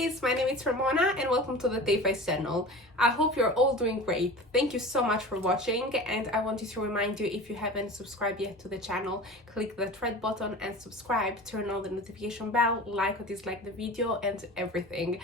guys, my name is Ramona and welcome to the Tefajs channel. I hope you're all doing great. Thank you so much for watching, and I wanted to remind you, if you haven't subscribed yet to the channel, click that red button and subscribe, turn on the notification bell, like or dislike the video and everything.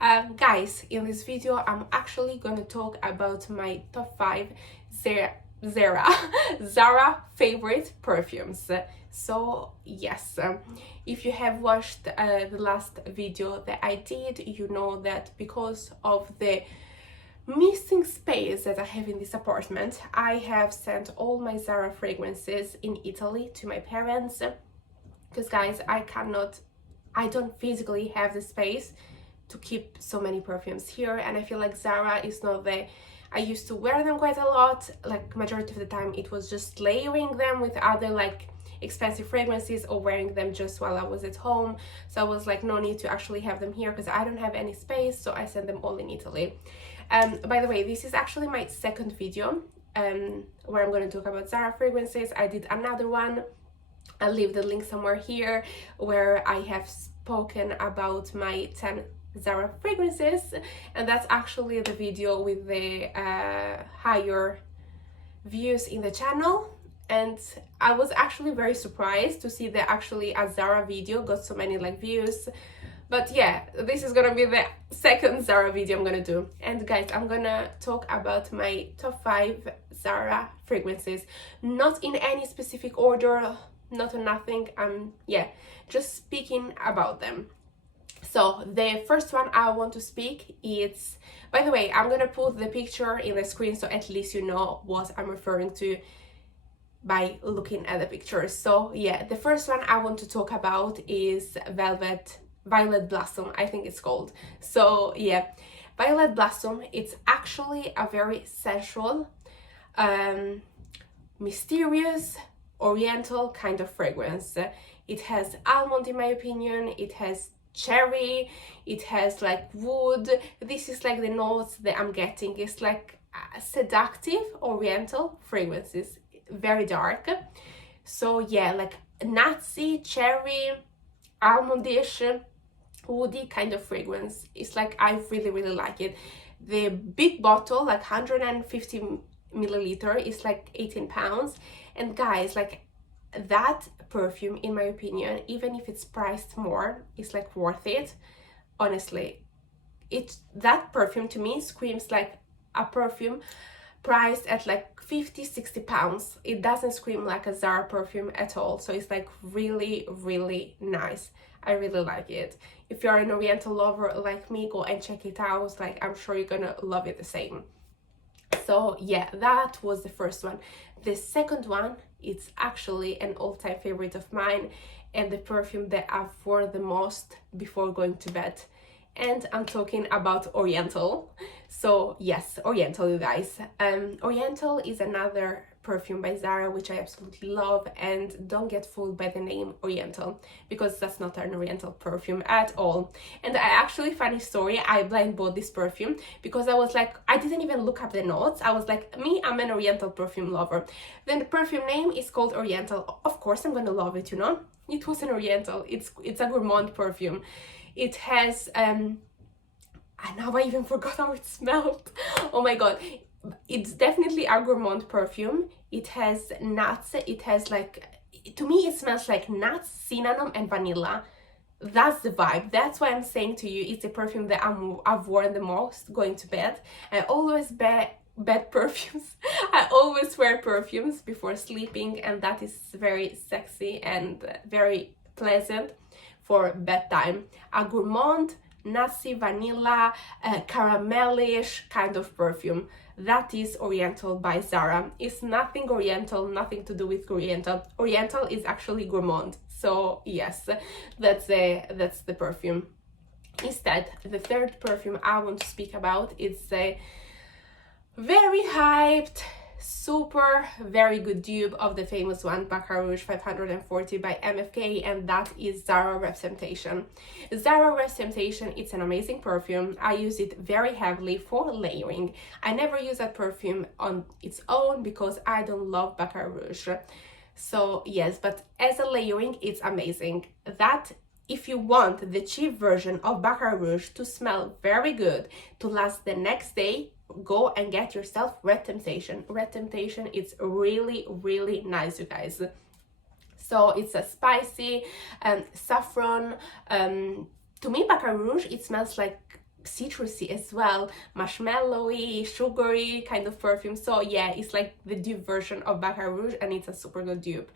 Guys, in this video I'm actually going to talk about my top 5 Zara favorite perfumes. So yes, if you have watched the last video that I did, you know that because of the missing space that I have in this apartment, I have sent all my Zara fragrances in Italy to my parents, because guys, I don't physically have the space to keep so many perfumes here, and I feel like Zara is not the... I used to wear them quite a lot, like majority of the time it was just layering them with other like expensive fragrances or wearing them just while I was at home. So I was like, no need to actually have them here because I don't have any space, so I sent them all in Italy. By the way, this is actually my second video where I'm going to talk about Zara fragrances. I did another one, I'll leave the link somewhere here, where I have spoken about my 10 Zara fragrances, and that's actually the video with the higher views in the channel. And I was actually very surprised to see that actually a Zara video got so many like views. But yeah, this is gonna be the second Zara video I'm gonna do. And guys, I'm gonna talk about my top 5 Zara fragrances, not in any specific order, not on nothing. Yeah, just speaking about them. So the first one I want to speak is, by the way, I'm gonna put the picture in the screen so at least you know what I'm referring to by looking at the pictures. So yeah, the first one I want to talk about is Violet Blossom, I think it's called. So yeah, Violet Blossom, it's actually a very sensual, mysterious, Oriental kind of fragrance. It has almond in my opinion, it has cherry, it has like wood. This is like the notes that I'm getting. It's like seductive Oriental fragrances, very dark. So yeah, like nutsy, cherry, almondish, woody kind of fragrance. It's like, I really like it. The big bottle, like 150 milliliter, is like 18 pounds. And guys, like that perfume, in my opinion, even if it's priced more, is like worth it. Honestly, that perfume to me screams like a perfume priced at like 50-60 pounds. It doesn't scream like a Zara perfume at all. So it's like really nice. I really like it. If you're an Oriental lover like me, go and check it out. Like, I'm sure you're gonna love it the same. So yeah, that was the first one. The second one, it's actually an all-time favorite of mine and the perfume that I've worn the most before going to bed. And I'm talking about Oriental. So yes, Oriental, you guys. Oriental is another perfume by Zara which I absolutely love, and don't get fooled by the name Oriental, because that's not an Oriental perfume at all. And I actually, funny story, I blind bought this perfume because I was like, I didn't even look up the notes. I was like, I'm an Oriental perfume lover. Then the perfume name is called Oriental. Of course I'm gonna love it, you know. It was an Oriental. It's a Gourmand perfume. It has and now I even forgot how it smelled. Oh my god. It's definitely a Gourmand perfume. It has nuts. It has like, to me it smells like nuts, cinnamon and vanilla. That's the vibe. That's why I'm saying to you, it's a perfume that I've worn the most going to bed. I always bed perfumes. I always wear perfumes before sleeping, and that is very sexy and very pleasant for bedtime. A Gourmand, nutty, vanilla, caramellish kind of perfume. That is Oriental by Zara. It's nothing Oriental, nothing to do with Oriental. Oriental is actually Gourmand. So yes, that's the perfume. Instead, the third perfume I want to speak about is a very hyped, super very good dupe of the famous one, Baccarat Rouge 540 by MFK, and that is Zara Rep Temptation. Zara Rep Temptation, it's an amazing perfume. I use it very heavily for layering. I never use that perfume on its own because I don't love Baccarat Rouge. So yes, but as a layering, it's amazing. That if you want the cheap version of Baccarat Rouge to smell very good, to last the next day, go and get yourself Red Temptation. Red Temptation is really, really nice, you guys. So it's a spicy saffron. To me, Baccarat Rouge, it smells like citrusy as well, marshmallowy, sugary kind of perfume. So yeah, it's like the dupe version of Baccarat Rouge, and it's a super good dupe.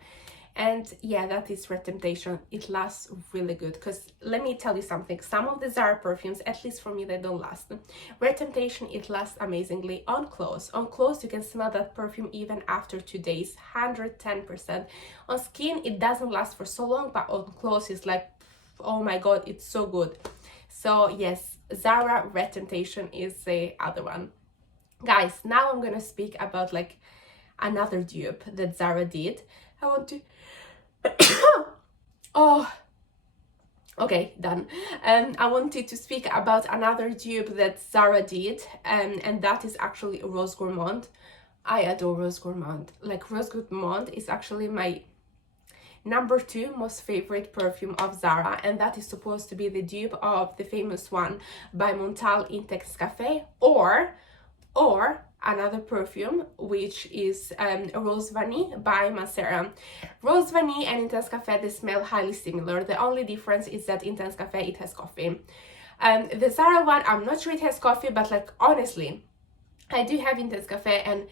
And yeah, that is Red Temptation. It lasts really good, because let me tell you something, some of the Zara perfumes, at least for me, they don't last. Red Temptation, it lasts amazingly on clothes. On clothes you can smell that perfume even after 2 days, 110%. On skin it doesn't last for so long, but on clothes it's like, oh my god, it's so good. So yes, Zara Red Temptation is the other one. Guys, now I'm gonna speak about like another dupe that Zara did. I want to oh, okay, done. I wanted to speak about another dupe that Zara did, and that is actually Rose Gourmand. I adore Rose Gourmand. Like, Rose Gourmand is actually my number 2 most favorite perfume of Zara, and that is supposed to be the dupe of the famous one by Montal Intense Cafe, or another perfume, which is Rose Vanille by Zara. Rose Vanille and Intense Cafe, they smell highly similar. The only difference is that Intense Cafe, it has coffee. The Zara one, I'm not sure it has coffee, but like, honestly, I do have Intense Cafe, and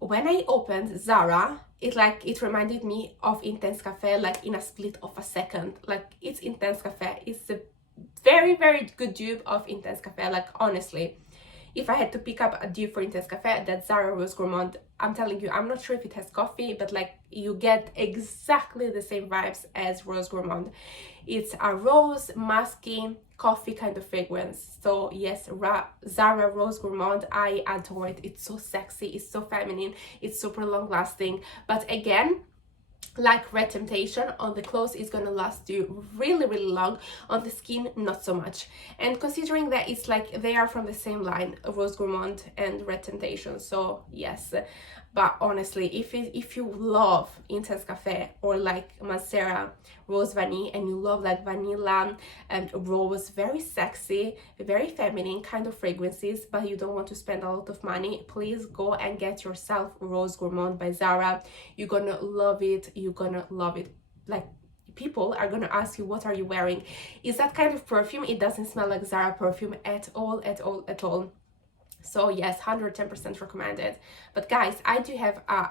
when I opened Zara, it reminded me of Intense Cafe, like in a split of a second. Like, it's Intense Cafe. It's a very, very good dupe of Intense Cafe. Like, honestly, if I had to pick up a dupe for Intense Cafe, that's Zara Rose Gourmand. I'm telling you, I'm not sure if it has coffee, but like, you get exactly the same vibes as Rose Gourmand. It's a rose, musky, coffee kind of fragrance. So yes, Zara Rose Gourmand, I adore it. It's so sexy, it's so feminine, it's super long lasting. But again, like Red Temptation, on the clothes it's gonna last you really, really long. On the skin, not so much. And considering that it's like they are from the same line, Rose Gourmand and Red Temptation, so yes. But honestly, if you love Intense Cafe or like Zara Rose Vanille, and you love like vanilla and rose, very sexy, very feminine kind of fragrances, but you don't want to spend a lot of money, please go and get yourself Rose Gourmand by Zara. You're gonna love it. You're gonna love it. Like, people are gonna ask you, what are you wearing? Is that kind of perfume. It doesn't smell like Zara perfume at all, at all, at all. So yes, 110% recommended. But guys, I do have a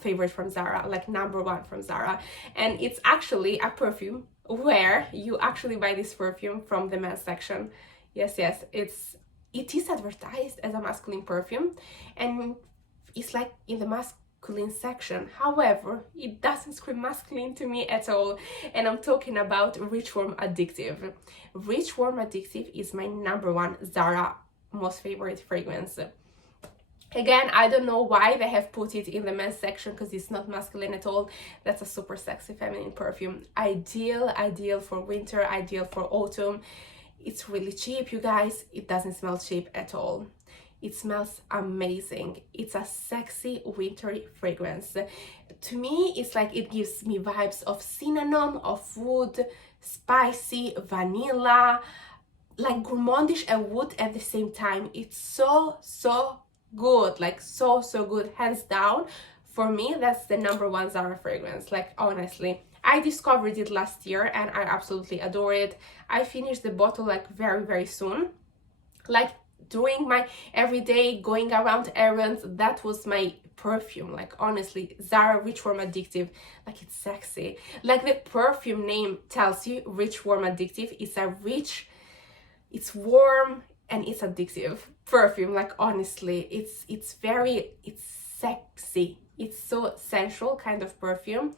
favorite from Zara, like number 1 from Zara, and it's actually a perfume where you actually buy this perfume from the men's section. Yes, it is advertised as a masculine perfume, and it's like in the masculine section. However, it doesn't scream masculine to me at all, and I'm talking about Rich Warm Addictive. Rich Warm Addictive is my number 1 Zara most favorite fragrance. Again, I don't know why they have put it in the men's section, because it's not masculine at all. That's a super sexy feminine perfume. Ideal for winter, ideal for autumn. It's really cheap, you guys. It doesn't smell cheap at all. It smells amazing. It's a sexy wintry fragrance. To me, it's like it gives me vibes of cinnamon, of wood, spicy, vanilla, like gourmandish and wood at the same time. It's so good, like so good, hands down. For me, that's the number 1 Zara fragrance. Like, honestly, I discovered it last year and I absolutely adore it. I finished the bottle like very soon, like doing my everyday going around errands. That was my perfume. Like, honestly, Zara Rich Warm Addictive, like, it's sexy. Like the perfume name tells you, Rich Warm Addictive. It's warm and it's addictive perfume. Like, honestly, it's sexy. It's so sensual kind of perfume,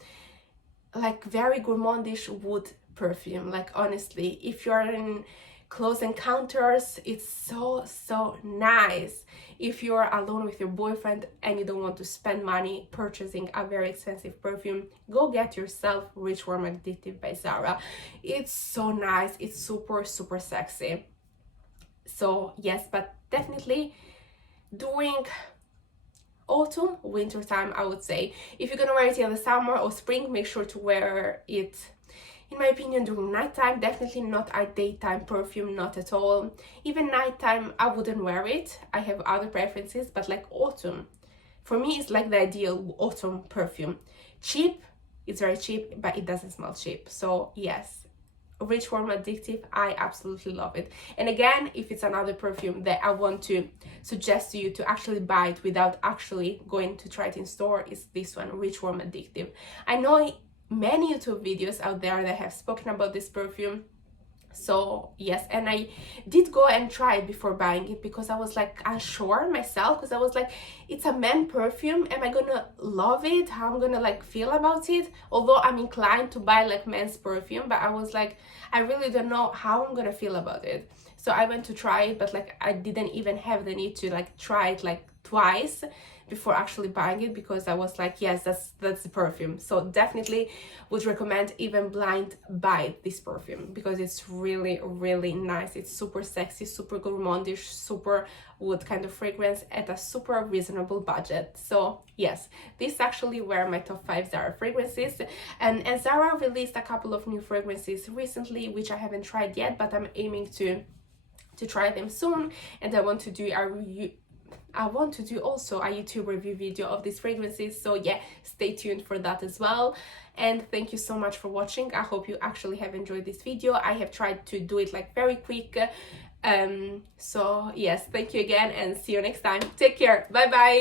like very gourmandish wood perfume. Like, honestly, if you're in close encounters, it's so nice. If you're alone with your boyfriend and you don't want to spend money purchasing a very expensive perfume, go get yourself Rich Warm Addictive by Zara. It's so nice. It's super sexy. So yes, but definitely during autumn, winter time, I would say. If you're gonna wear it in the summer or spring, make sure to wear it in my opinion, during nighttime. Definitely not a daytime perfume, not at all. Even nighttime, I wouldn't wear it. I have other preferences, but like autumn, for me, it's like the ideal autumn perfume. Cheap, it's very cheap, but it doesn't smell cheap. So yes, Rich Warm Addictive, I absolutely love it. And again, if it's another perfume that I want to suggest to you to actually buy it without actually going to try it in store, is this one, Rich Warm Addictive. I know many YouTube videos out there that have spoken about this perfume. So yes, and I did go and try it before buying it because I was like unsure myself, because I was like, it's a man perfume, am I gonna love it, how I'm gonna like feel about it? Although I'm inclined to buy like men's perfume, but I was like, I really don't know how I'm gonna feel about it. So I went to try it, but like I didn't even have the need to like try it like twice before actually buying it, because I was like, yes, that's the perfume. So definitely would recommend even blind buy this perfume, because it's really, really nice. It's super sexy, super gourmandish, super wood kind of fragrance at a super reasonable budget. So yes, these actually were my top 5 Zara fragrances. And Zara released a couple of new fragrances recently, which I haven't tried yet, but I'm aiming to try them soon. And I want to do a review. I want to do also a YouTube review video of these fragrances, so yeah, stay tuned for that as well. And thank you so much for watching. I hope you actually have enjoyed this video. I have tried to do it like very quick. So yes, thank you again and see you next time. Take care. Bye bye.